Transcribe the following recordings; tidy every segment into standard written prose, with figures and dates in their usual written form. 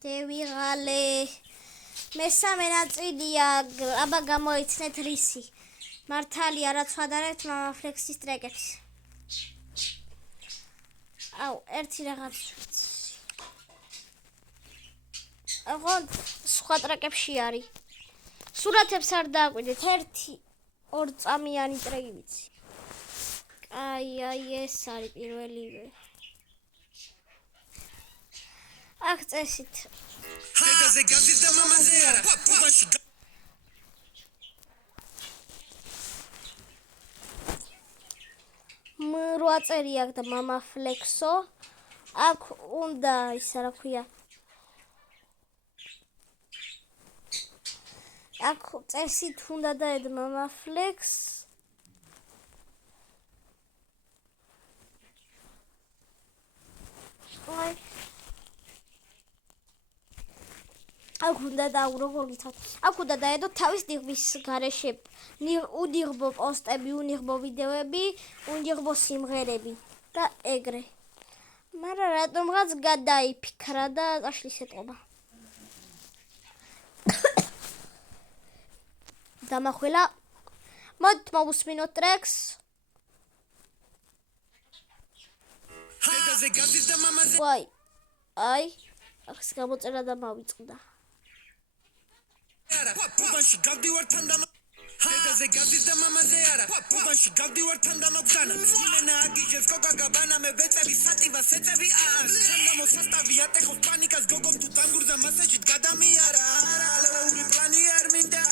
დევიღალე მესამე ნაწილია აბა გამოიცნეთ რისი მართალია რაც ვადარებთ მამა ფლექსის ტრეკებს აუ ერთი რაღაც აღონ სხვა ტრეკებში არის სურათებს არ დააკვირდეთ ერთი ორ წამიანი ტრეკი ვიცი აი ეს არის პირველივე აქ წესით დედაზე გადის და მამაზე არა უბანში მრვა წერი აქ და მამა ფლექსო აქ უნდა ისა რა ქვია აქ წესით უნდა დაედ მამა ფლექს აი აქ უნდა დაუროგო გითხრათ აქ უნდა დაედო თავის დიღბის გარეშე უნიღბო პოსტები უნიღბო ვიდეოები უნიღბო სიმღერები და ეგრე მაგრამ რატომღაც გადაიფიქრა და აშლის ეტყობა დამახვილა მოდით მოვუსმინოთ ტრეკს ვაი აი ახს გამოწერა და მავიწყდა უბანში გავდივარ თან და დედაზე გადის და მამაზე არა უბანში გავდივარ თან და მაგზანა იმენა აგიჟებს კოკაკაბანა მე ვეწები სატივას ეწები ას ჩანგამო სასტავი ატეხოს პანიკას გოგომ თუ განგურზა მასაჟით გადამიარა ალაური პლანი არ მინდა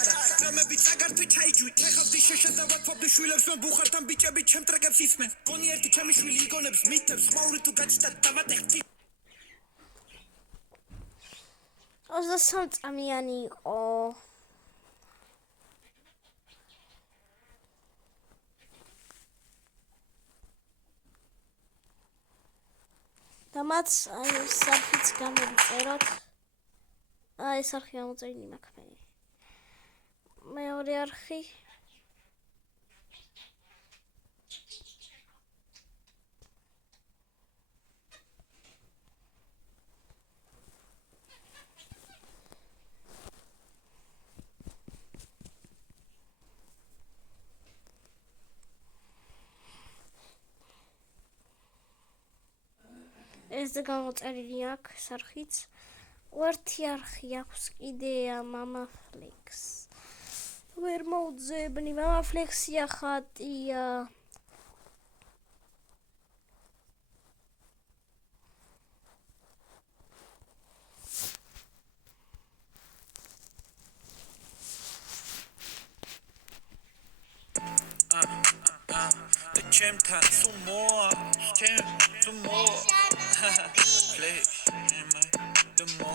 რამები წაგართვი ჩაიჯვი ხეხავდი შეშედა ვათფობდი შვილებს მე ბუხართან ბიჭები ჩემ ტრეკებს ისმენ გონი ერთი ჩემი შვილი იგონებს მითებს ხმაური თუ გაჩნდა დავატეხთი 23 წამიანი იყო და მათ აი ეს არხიც გამოვიწეროთ აი ეს არხი გამოწერილი მაქვს მე მეორე არხი ეს გამოწერილი აქვს არხიც ერთი არხი აქვს კიდე მამა ფლექს ვერ მოუძებნი მამა ფლექსია ხატია ჩემთან სუმოა ჩემ სუმოა ფლექს ემა დმო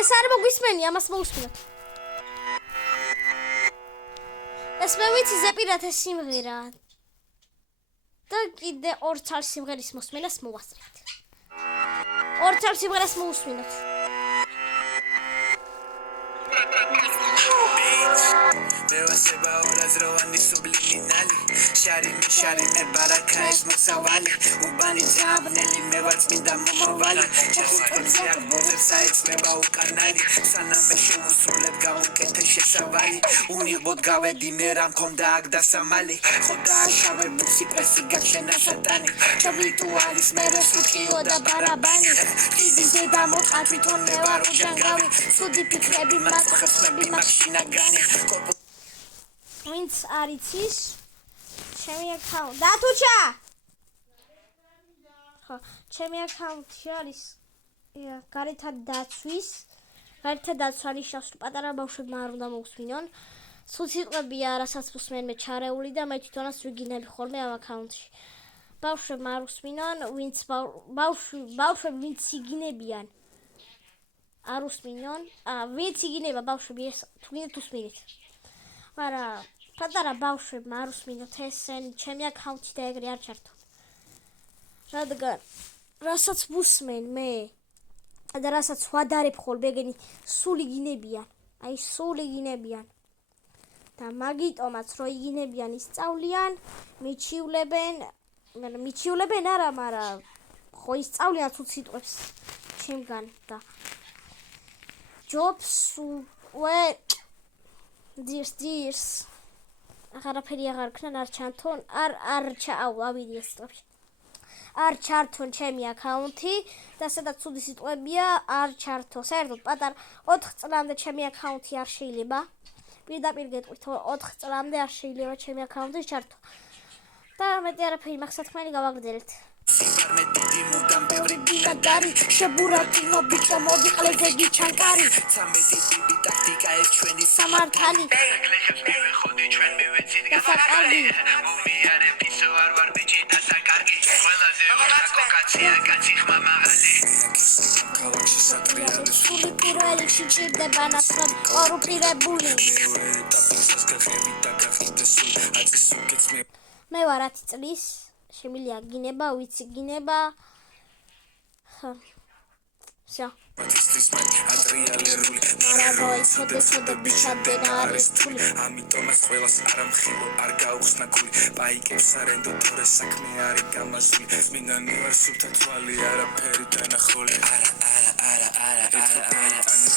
ეს არ მოგვისმენი ამას მოусმინოთ ეს მე ვიცი ზეპირად ეს სიმღერა და კიდე ორ ცალ სიმღერის მოსმენას მოვასწრებთ ორ ცალ სიმღერას მოусმინოთ Devaseba horas robando subliminali Shari me baraka es mosavali Ubani jabneli me vats minda momavali Just konziak bozeb saets me ba ukanali Sana me shuvusrulet gavukete shesavali Unirbot gavedi meram konda agda samali Khoda shave busi presi gakshena satani Chavlitu alis mere sukio da barabani Khizis deda motqat viton me var ujangavi Sudi pikrebi matkhasmebi makshinagani ვინც არ იცის ჩემი აკაუნტი დათუჩა ხო ჩემი აკაუნტი არის გარეთა დაცვა ნიშნავს პატარა ბავშვებმა არ უნდა მოусმინონ სულ სიტყვებია რასაც უსმენ მე ჩარეული და მე თვითონაც ვიგინები ხოლმე ამ აკაუნტში ბავშვებმა არ უსმინონ ვინც ბავშვები ვინც იგინებიან არ უსმინონ ვინც იგინება ბავშვები ეს თუ გინდათ უსმინეთ მაგრამ პატარა ბავშვებმა არ უსმინოთ ესენ ჩემი აკაუნტი და ეგრე არ ჩართო რადგან რასაც ვუსმენ მე და რასაც ვადარებ ხოლმე ეგენი სულ იგინებიან და მაგიტომაც რო იგინებიან ისწავლიან მიჩივლებენ მე მიჩიულებენ არა, მაგრამ ხო ისწავლიან თუ სიტყვებს ჩემგან და ჯობს უკვე დირს აღარაფერი აღარ ქნან არ ჩანთონ არ ავიდი ეს სიტყვებში არ ჩართონ ჩემი აკაუნთი და სადაც ცუდი სიტყვებია არ ჩართო საერთოდ პატარ 4 წლამდე ჩემი აკაუნთი არ შეიძლება პირდაპირ გეტყვით 4 წლამდე არ შეიძლება ჩემი აკაუნთი ჩართო და მეტი არაფერი მაგსათქმელი გავაგრძელეთ მე დიდი მუდამ ბევრი ბინადარი შებურათინო ბიჭო მოდი ყლეზე გიჩანკარი 13 ბიბი ტაქტიკა ეს ჩვენი სამართალი ეკლესიებს მივეხოდი ჩვენ მივეცით გასაკარგი მომიარე პისო არ ვარ ბიჭი დასაკარგი ყველაზე ოკაცია კაცი ხმა მაღალი ქალაქში სატრიალი სული პირველი შეჭირდება ნაცნობ კორუმპირებული მე ვარ 10 წლის შემილია გინება ვიცი გინება всё ატრიალერული ბიჭამდენ არის თული ამიტომაც ყველას არ ამხილო არ გაუხსნა გული ბაიკებს არენდო თორე საქმე არის გამაზული მინანი ვარ სუფთა თვალი არაფერი დანახული არა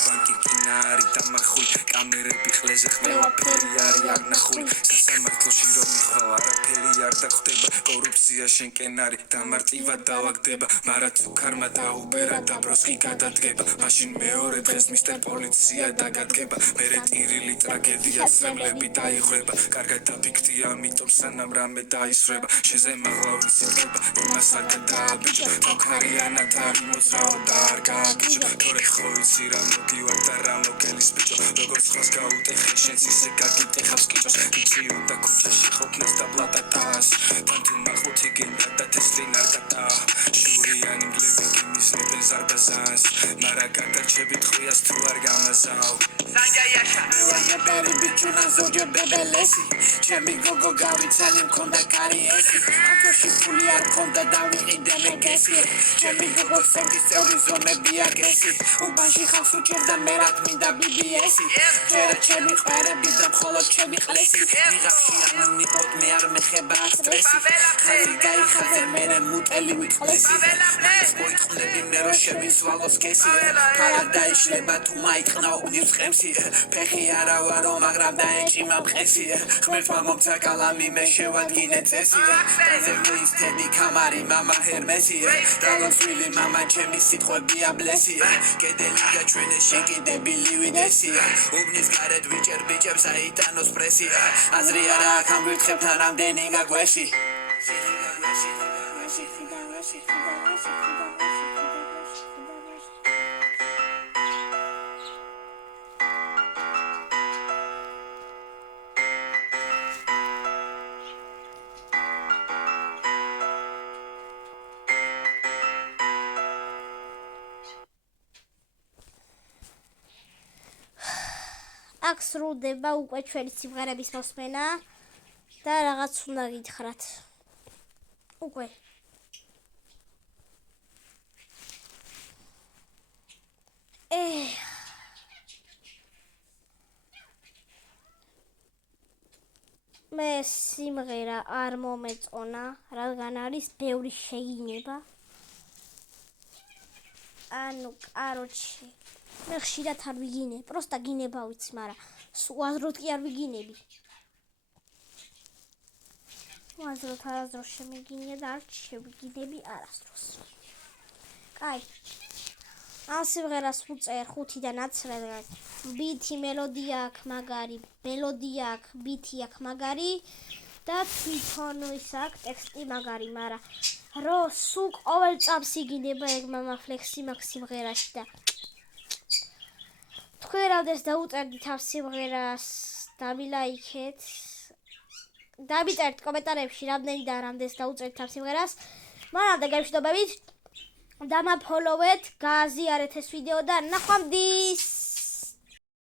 ბანკი კინარი დამარხული კამერები ყლეზე ყველაფერი არის აღნახული სასამართლოში რომ მიხვალ არაფერი არ დახვდება კორუფცია შენკენ არის დამარტივად დავაგდება მარა თუ ქარმა დაუბერა და ბროსკი გადადგება მაშინ მეორე დღეს მისტერ პოლიცია დაგადგება მერე ტირილი ტრაგედია სემლები დაიხრება კარგად დაფიქრდი ამიტომ სანამ რამე დაისრება შეზე მაღლა ვიციტება იმას არ გადააბიჭო თოქარიანად არ მოძრაო და არ გააგიჭო თორე ხო ვიცი რა მოგივარ და რა მოგელის ბიჭო როგორც ხოს გაუტეხე შენც ისე გაგიტეხავს კიჭოს ვიცი უნდა ქუჩაში ყოფნას და პლატატას თანთუ ნახუთი გინდა და თესლინ არ გატა შურიანი მგლები გიმისნებენ ზარბაზანს მარა გადარჩებით ხვიას თუ არ გამაზავ სანჯაიაშა ვაიებერი ბიჭუნა ზოგჯერ ბებელესი ჩემი გოგო გავიცალე მქონდა კარი ესი აკოში ფული არ მქონდა დავიყიდე მეგესი ჩემი გოგო სენდის წევრი ზომები აგესი უბანში ხალხს უჭერდა მე რა მინდა BBS-ი ჯერა ჩემი ყვერები და მხოლოდ ჩემი ყლესი ვიღებში ანონიმოდ მე არ მეხება სტრესი ხაზი გაიხაზე მერე მუტელი ვიყლესი მოიტყნები მე რო შევიცვალო სქესი ქალაქ დაიშლება თუ მაიტყნა უბნივ წყემსი ფეხი არა ვარო მაგრამ დაეჭიმა მყესი ღმერთმა მომცა კალამი მე შევადგინე წესი ზევლისტები კამარი მამა ჰერმესი დაგოცვილი მამა ჩემი სიტყვებია ბლესი კედელი გაჩვენე შეკიდებილი ვიდესი უბნის გარეთ ვიჭერ ბიჭებს აიტანოს პრესი აზრი არა აქ ამ ვირთხებთან რამდენი გაგვეში აქ სრულდება უკვე ჩვენი სიმღერების მოსმენა და რაღაც უნდა გითხრათ. უკვე მე სიმღერა არ მომეწონა, რადგან არის ბევრი შეგინება. ანუ, კაროჩე მე ხშირად არ ვიგინებ, პროსტა გინება ვიცი, მაგრამ უაზროდ კი არ ვიგინები. უაზროდ არასდროს შემიგინია და არ შევიგინები არასდროს. კაი. ამ სიმღერას ვუწერ 5-დან 10-მდე. ბითი, მელოდია აქვს მაგარი, მელოდია აქვს, ბითი აქვს მაგარი და თვითონ ის აქვს ტექსტი მაგარი, მაგრამ რო სულ ყოველ წამს იგინება ეგ მამა ფლექსი მაგ სიმღერაში და თქვენ რამდენს დაუწერდით ამ სიმღერას, დამილაიქეთ. დამიწერთ კომენტარებში რამდენი და რამდენს დაუწერდით ამ სიმღერას. მანამდე გემშვიდობებით. დამაფოლოვეთ, გააზიარეთ ეს ვიდეო და ნახვამდის.